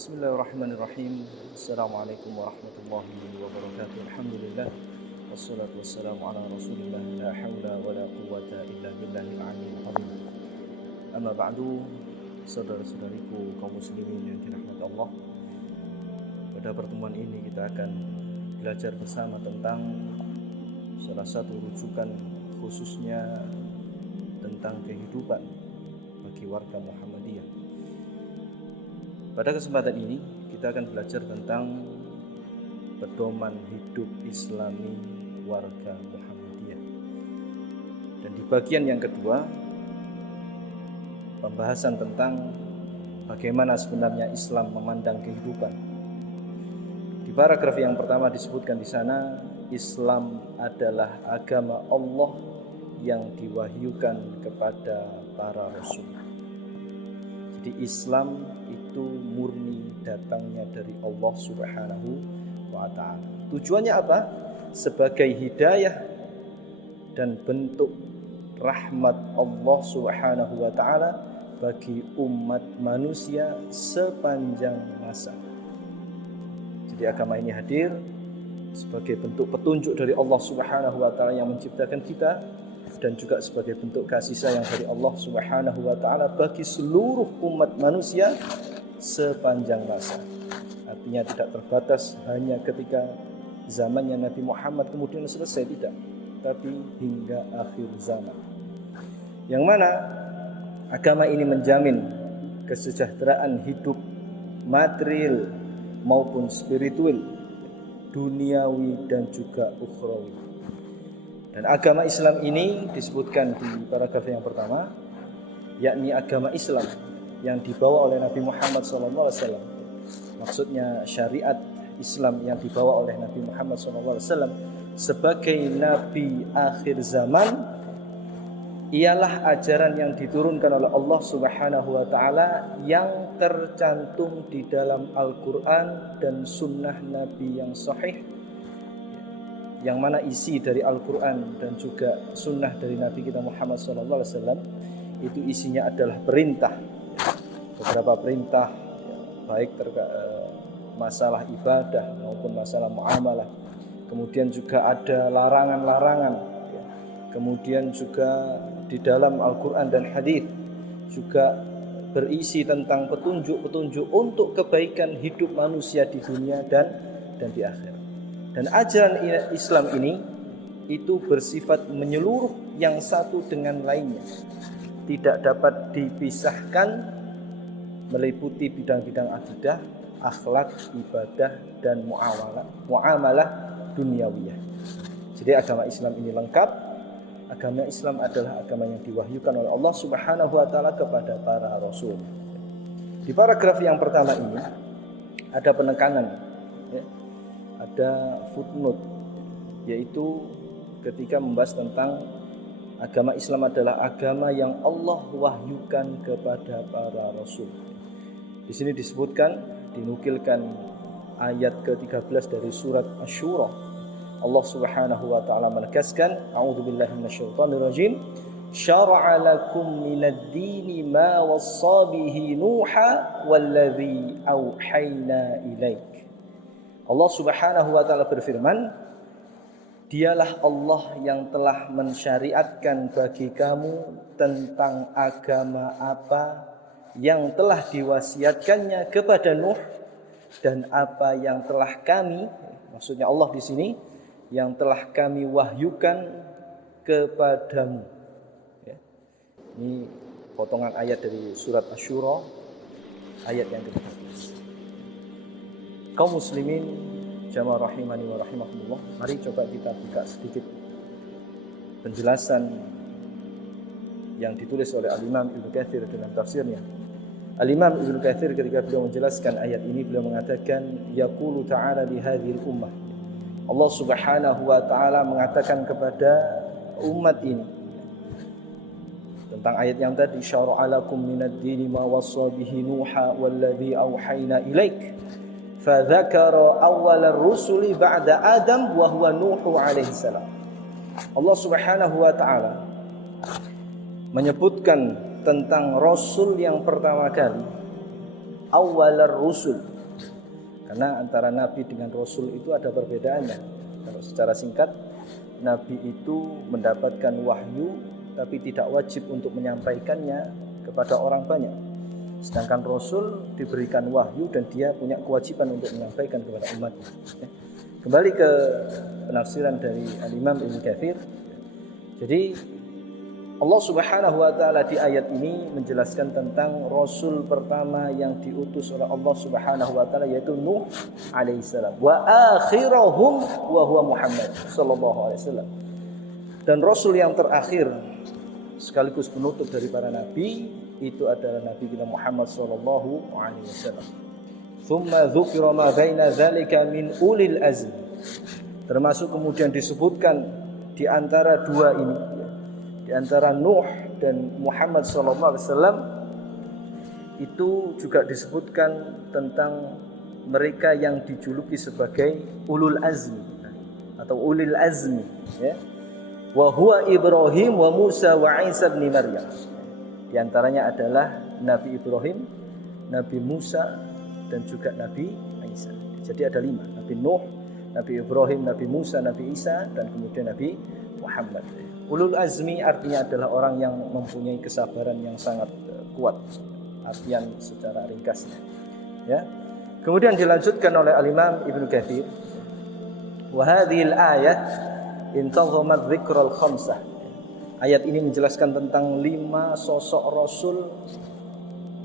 Bismillahirrahmanirrahim. Assalamualaikum warahmatullahi wabarakatuh. Alhamdulillah. Wassalatu wassalamu ala rasulillah. La hawla wa la quwata illa billahil aliyyil azim. Amma ba'du. Saudara-saudariku kaum muslimin yang dirahmati Allah, pada pertemuan ini kita akan belajar bersama tentang salah satu rujukan khususnya tentang kehidupan bagi warga Muhammadiyah. Pada kesempatan ini kita akan belajar tentang pedoman hidup Islami warga Muhammadiyah. Dan di bagian yang kedua, pembahasan tentang bagaimana sebenarnya Islam memandang kehidupan. Di paragraf yang pertama disebutkan di sana, Islam adalah agama Allah yang diwahyukan kepada para rasul. Jadi Islam itu murni datangnya dari Allah Subhanahu wa ta'ala. Tujuannya apa? Sebagai hidayah dan bentuk rahmat Allah Subhanahu wa ta'ala bagi umat manusia sepanjang masa. Jadi agama ini hadir sebagai bentuk petunjuk dari Allah Subhanahu wa ta'ala yang menciptakan kita, dan juga sebagai bentuk kasih sayang dari Allah Subhanahu wa ta'ala bagi seluruh umat manusia sepanjang masa. Artinya tidak terbatas hanya ketika zamannya Nabi Muhammad kemudian selesai, tidak, tapi hingga akhir zaman. Yang mana agama ini menjamin kesejahteraan hidup material maupun spiritual, duniawi dan juga ukhrawi. Dan agama Islam ini disebutkan di paragraf yang pertama, yakni agama Islam yang dibawa oleh Nabi Muhammad SAW. Maksudnya syariat Islam yang dibawa oleh Nabi Muhammad SAW sebagai Nabi akhir zaman ialah ajaran yang diturunkan oleh Allah Subhanahu wa ta'ala yang tercantum di dalam Al-Quran dan sunnah Nabi yang sahih, yang mana isi dari Al-Quran dan juga sunnah dari Nabi kita Muhammad SAW itu isinya adalah perintah, beberapa perintah, baik masalah ibadah maupun masalah muamalah. Kemudian juga ada larangan-larangan. Kemudian juga di dalam Al-Quran dan hadis juga berisi tentang petunjuk-petunjuk untuk kebaikan hidup manusia di dunia dan di akhirat. Dan ajaran Islam ini itu bersifat menyeluruh yang satu dengan lainnya, tidak dapat dipisahkan, meliputi bidang-bidang akidah, akhlak, ibadah dan muamalah duniawiyah. Jadi agama Islam ini lengkap. Agama Islam adalah agama yang diwahyukan oleh Allah Subhanahu wa ta'ala kepada para rasul. Di paragraf yang pertama ini ada penekanan, ya, ada footnote, yaitu ketika membahas tentang agama Islam adalah agama yang Allah wahyukan kepada para rasul. Di sini disebutkan, dinukilkan ayat ke-13 dari surat Asy-Syura. Allah Subhanahu wa ta'ala menegaskan, a'udzubillahi minasyaitonirrajim, syara'a lakum minad-dini ma wassa bihi Nuha walladzi auhayna ilaik. Allah Subhanahu wa ta'ala berfirman, dialah Allah yang telah mensyariatkan bagi kamu tentang agama apa yang telah diwasiatkannya kepada Nuh dan apa yang telah kami, maksudnya Allah di sini, yang telah kami wahyukan kepadamu. Ya. Ini potongan ayat dari surat Asy-Syura ayat yang ke-13. Kaum muslimin jamaah rahimani wa rahimakumullah, mari coba kita buka sedikit penjelasan yang ditulis oleh Al-Imam Ibnu Katsir dalam tafsirnya. Al-Imam Ibnu Katsir ketika beliau menjelaskan ayat ini, beliau mengatakan, yaqulu ta'ala li hadhil ummah. Allah Subhanahu wa ta'ala mengatakan kepada umat ini tentang ayat yang tadi, syara'a lakum minad-dini ma wassa bihi Nuha walladzi auhayna ilaik. Fadzakara awwalar rusuli ba'da Adam wa huwa Nuh alaihi salam. Allah Subhanahu wa ta'ala menyebutkan tentang rasul yang pertama kali awwalar rusul. Karena antara nabi dengan rasul itu ada perbedaannya. Kalau secara singkat, nabi itu mendapatkan wahyu tapi tidak wajib untuk menyampaikannya kepada orang banyak. Sedangkan rasul diberikan wahyu dan dia punya kewajiban untuk menyampaikan kepada umatnya. Kembali ke penafsiran dari Al-Imam Ibnu Katsir. Jadi Allah Subhanahu wa taala di ayat ini menjelaskan tentang rasul pertama yang diutus oleh Allah Subhanahu wa taala, yaitu Nuh alaihissalam. Wa akhiruhum wa huwa Muhammad sallallahu alaihi wasallam. Dan rasul yang terakhir sekaligus penutup dari para nabi itu adalah Nabi kita Muhammad sallallahu alaihi wasallam. Tsumma dzukira ma baina dzalika min ulil azm. Termasuk kemudian disebutkan di antara dua ini, di antara Nuh dan Muhammad sallallahu alaihi wasallam itu juga disebutkan tentang mereka yang dijuluki sebagai ulul azmi atau ulil azmi, ya. Wa huwa Ibrahim wa Musa wa Isa bin Maryam. Di antaranya adalah Nabi Ibrahim, Nabi Musa dan juga Nabi Isa. Jadi ada 5, Nabi Nuh, Nabi Ibrahim, Nabi Musa, Nabi Isa dan kemudian Nabi Muhammad. Ulul azmi artinya adalah orang yang mempunyai kesabaran yang sangat kuat. Artian secara ringkasnya, ya. Kemudian dilanjutkan oleh Al-Imam Ibnu Katsir, wa hadhil ayat intaghamat dzikrul khamsah. Ayat ini menjelaskan tentang 5 sosok rasul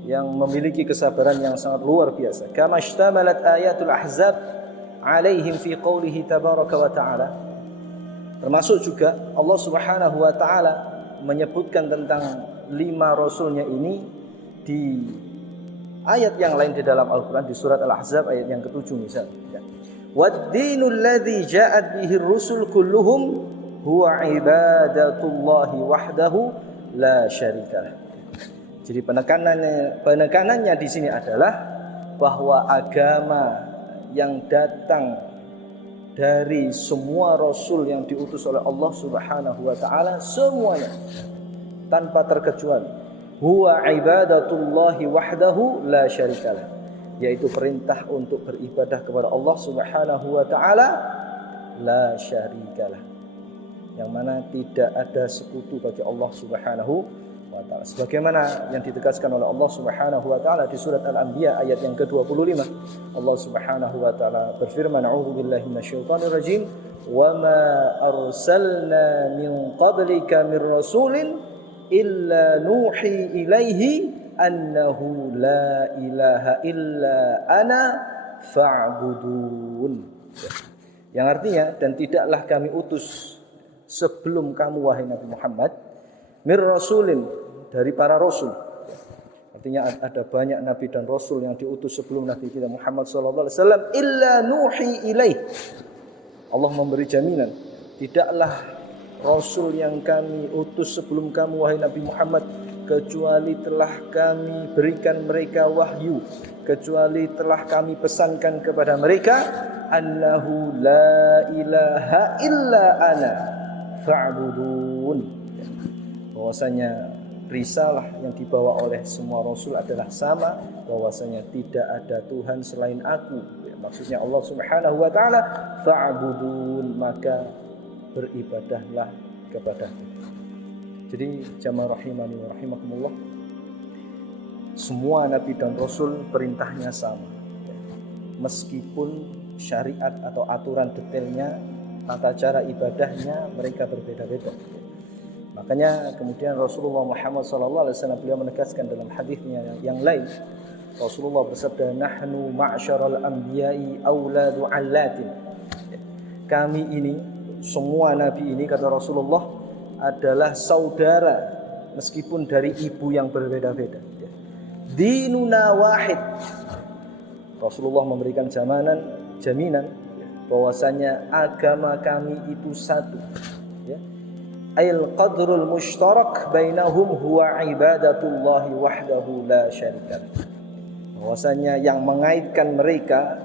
yang memiliki kesabaran yang sangat luar biasa. Kama ishtamalat ayatul ahzab alaihim fi qoulihi tabaraka wa ta'ala. Termasuk juga Allah Subhanahu wa taala menyebutkan tentang 5 rasulnya ini di ayat yang lain di dalam Al-Qur'an, di surat Al-Ahzab ayat yang ke-7 misalnya. Wad-dinul ladzi ja'at bihi ar-rusul kulluhum huwa ibadatullahi wahdahu la syarikalah. Jadi penekanannya di sini adalah bahwa agama yang datang dari semua rasul yang diutus oleh Allah Subhanahu wa taala semuanya tanpa terkecuali huwa ibadatullahi wahdahu la syarikalah, yaitu perintah untuk beribadah kepada Allah Subhanahu wa taala la syarikalah, yang mana tidak ada sekutu bagi Allah Subhanahu wa taala. Sebagaimana yang ditegaskan oleh Allah Subhanahu wa taala di surat Al-Anbiya ayat yang ke-25. Allah Subhanahu wa taala berfirman, a'udzubillahi minasyaitonir rajim, wa ma arsalna min qablika mir rasulin illa nuhi ilaihi annahu la ilaha illa ana fa'budun. Yang artinya, dan tidaklah kami utus sebelum kamu wahai Nabi Muhammad mir rasulin, dari para rasul. Artinya ada banyak nabi dan rasul yang diutus sebelum Nabi kita Muhammad sallallahu alaihi wasallam, illa nuhi ilaih. Allah memberi jaminan, tidaklah rasul yang kami utus sebelum kamu wahai Nabi Muhammad kecuali telah kami berikan mereka wahyu, kecuali telah kami pesankan kepada mereka annahu la ilaha illa ana fa'budun. Bahwasanya risalah yang dibawa oleh semua rasul adalah sama, bahwasanya tidak ada Tuhan selain aku. Maksudnya Allah Subhanahu wa taala, fa'budun, maka beribadahlah kepadaku. Jadi jamaah rahimani wa rahimakumullah, semua nabi dan rasul perintahnya sama. Meskipun syariat atau aturan detailnya, tata cara ibadahnya mereka berbeda-beda. Makanya kemudian Rasulullah Muhammad SAW beliau menegaskan dalam hadisnya yang lain, Rasulullah bersabda, nahnu ma'syaral anbiya'i auladu allatin. Kami ini, semua nabi ini, kata Rasulullah, adalah saudara meskipun dari ibu yang berbeda-beda. Dinuna wahid. Rasulullah memberikan jaminan bahwasanya agama kami itu satu, ya. Ail qadrul mushtarak bainahum huwa ibadatullahi wahdahu la syarika. Bahwasanya yang mengaitkan mereka,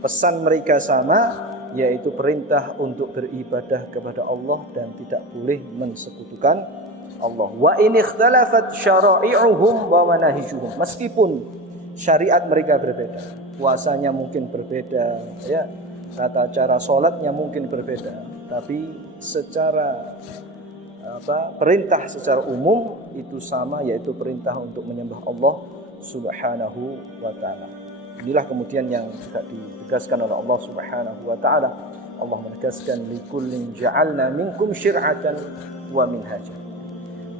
pesan mereka sama, yaitu perintah untuk beribadah kepada Allah dan tidak boleh mensekutukan Allah. Wa in ikhtalafat syara'i'uhum wa manahijuhum. Meskipun syariat mereka berbeda, puasanya mungkin berbeda, ya, tata cara sholatnya mungkin berbeda, tapi secara perintah secara umum itu sama, yaitu perintah untuk menyembah Allah Subhanahu wa taala. Inilah kemudian yang juga ditegaskan oleh Allah Subhanahu wa taala. Allah menegaskan likullin ja'alna minkum syir'atan wa minhaja.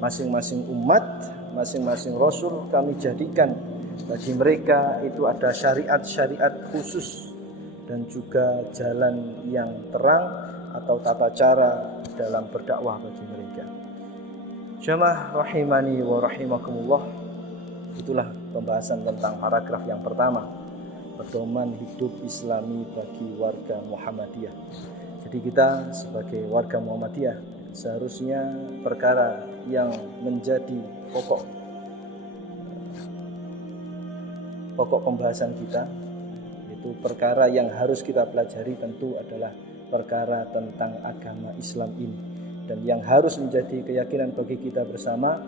Masing-masing umat, masing-masing rasul kami jadikan bagi mereka itu ada syariat-syariat khusus dan juga jalan yang terang atau tata cara dalam berdakwah bagi mereka. Jamaah rahimani wa rahimakumullah, itulah pembahasan tentang paragraf yang pertama, pedoman hidup Islami bagi warga Muhammadiyah. Jadi kita sebagai warga Muhammadiyah seharusnya perkara yang menjadi pokok pembahasan kita, itu perkara yang harus kita pelajari tentu adalah perkara tentang agama Islam ini, dan yang harus menjadi keyakinan bagi kita bersama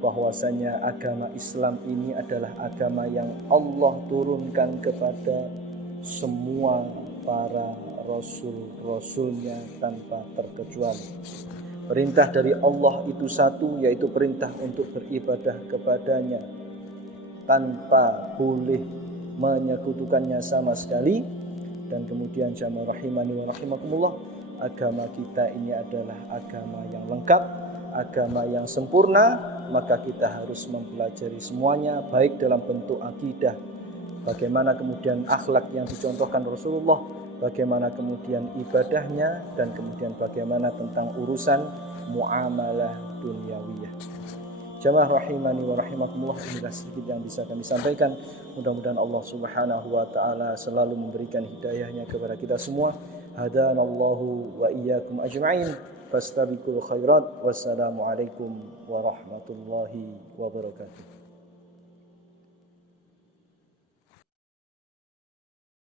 bahwasanya agama Islam ini adalah agama yang Allah turunkan kepada semua para rasul-rasulnya tanpa terkecuali. Perintah dari Allah itu satu, yaitu perintah untuk beribadah kepadanya tanpa boleh menyekutukannya sama sekali. Dan kemudian jamaah rahimani wa rahimakumullah, agama kita ini adalah agama yang lengkap, agama yang sempurna, maka kita harus mempelajari semuanya, baik dalam bentuk akidah, bagaimana kemudian akhlak yang dicontohkan Rasulullah, bagaimana kemudian ibadahnya, dan kemudian bagaimana tentang urusan muamalah dunyawiyah. Jamaah rahimani wa rahimakumullah, inilah sedikit yang bisa kami sampaikan. Mudah-mudahan Allah Subhanahu wa taala selalu memberikan hidayahnya kepada kita semua. Hadanallahu wa iyyakum ajma'in. Fastabiqul khairat. Wassalamualaikum warahmatullahi wabarakatuh.